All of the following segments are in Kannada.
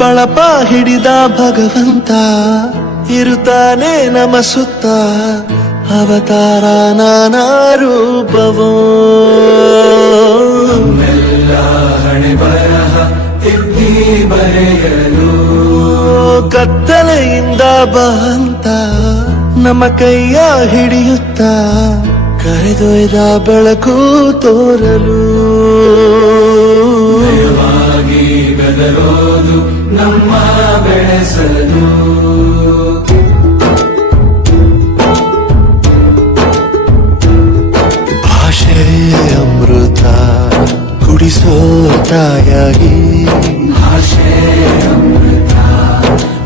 ಬಳಪ ಹಿಡಿದ ಭಗವಂತ ಇರುತ್ತಾನೆ ನಮ ಸುತ್ತ ಅವತಾರ ನಾನಾ ರೂಪವೋ ಹಣೆ ಬರಹ ತಿದ್ದಿ ಬರೆಯಲು ಕತ್ತಲೆಯಿಂದ ಬಂತ ನಮ್ಮ ಕೈಯ ಹಿಡಿಯುತ್ತ ಕರೆದೊಯ್ದ ಬೆಳಕು ತೋರಲು ಭಯವಾಗಿ ಬೆದರೋದು ನಮ್ಮ ಬೆಳೆಸಲು ಭಾಷೆ ಅಮೃತ ಕುಡಿಸೋ ತಾಯಾಗಿ ಭಾಷೆ ಅಮೃತ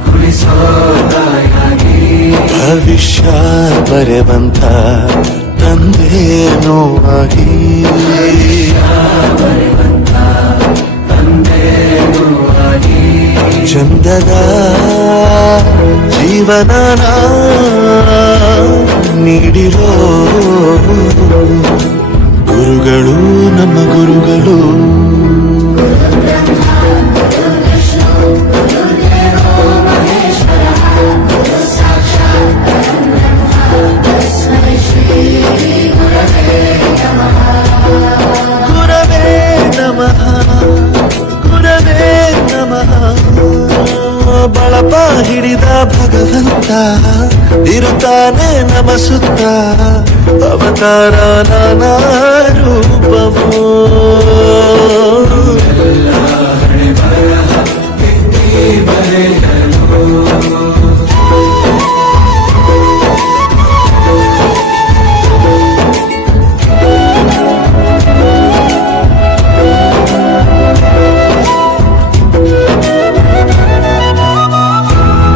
ಕುಡಿಸೋ ತಾಯಾಗಿ ಭವಿಷ್ಯ ಬರೆವಂತ ತಂದೇನೋ ಆಗಿ ತಂದೇನೂ ಆಗಿ ಚಂದದ ಜೀವನನ ನೀಡಿರೋ ಗುರುಗಳು ನಮ್ಮ ಗುರುಗಳು ಗುರವೇ ನಮಃ ಗುರವೇ ನಮಃ ಬಳಪ ಹಿಡಿದ ಭಗವಂತ ಇರುತ್ತಾನೆ ನಮ ಸುತ್ತ ಅವತಾರ ನಾನಾ ರೂಪವೋ ಹಣೆ ಬರಹ ತಿದ್ದಿ ಬರೆಯಲು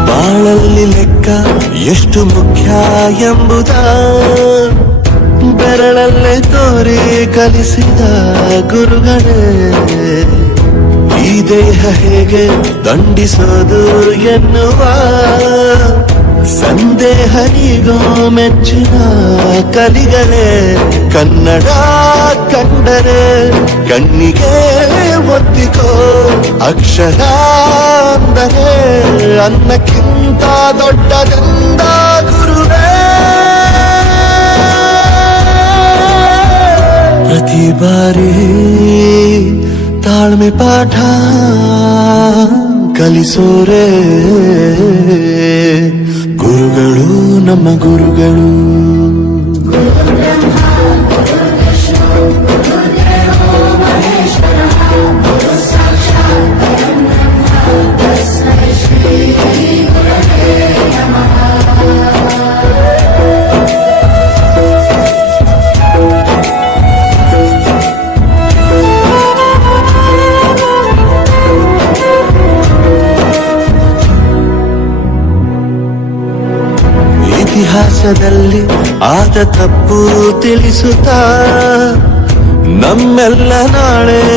ಬಾಳಲ್ಲಿ ಲೆಕ್ಕ ಎಷ್ಟು ಮುಖ್ಯ ಎಂಬುದ ಬೆರಳಲ್ಲೇ ತೋರಿ ಕಲಿಸಿದ ಗುರುಗಳೇ ಈ ದೇಹ ಹೇಗೆ ದಂಡಿಸೋದು ಎನ್ನುವ ಸಂದೇಹನಿಗೋ ಮೆಚ್ಚಿನ ಕಲಿಗಳೇ ಕನ್ನಡ ಕಂಡರೆ ಕಣ್ಣಿಗೆ ಒತ್ತಿಕೋ ಅಕ್ಷರ ಅಂದರೆ ಅನ್ನಕ್ಕಿಂತ ದೊಡ್ಡದೆಂದ ಗುರುವೇ ಪ್ರತಿ ಬಾರಿ ತಾಳ್ಮೆ ಪಾಠ ಕಲಿಸೋರೆ ಗುರುಗಳು ನಮ್ಮ ಗುರುಗಳು ಇತಿಹಾಸದಲ್ಲಿ ಆದ ತಪ್ಪು ತಿಳಿಸುತ್ತಾ ನಮ್ಮೆಲ್ಲ ನಾಳೆ